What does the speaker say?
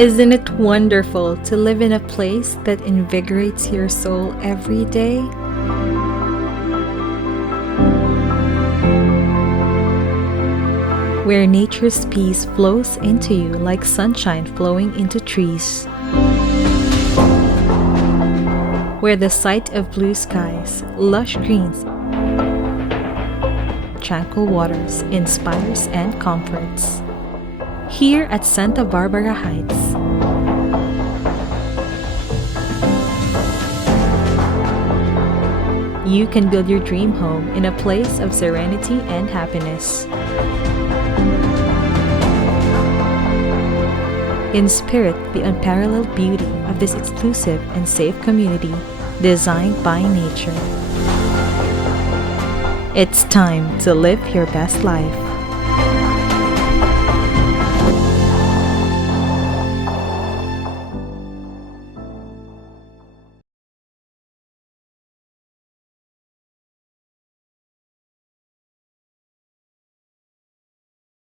Isn't it wonderful to live in a place that invigorates your soul every day? Where nature's peace flows into you like sunshine flowing into trees. Where the sight of blue skies, lush greens, tranquil waters inspires and comforts. Here at Sta Barbara Heights, you can build your dream home in a place of serenity and happiness. In spirit, the unparalleled beauty of this exclusive and safe community designed by nature. It's time to live your best life.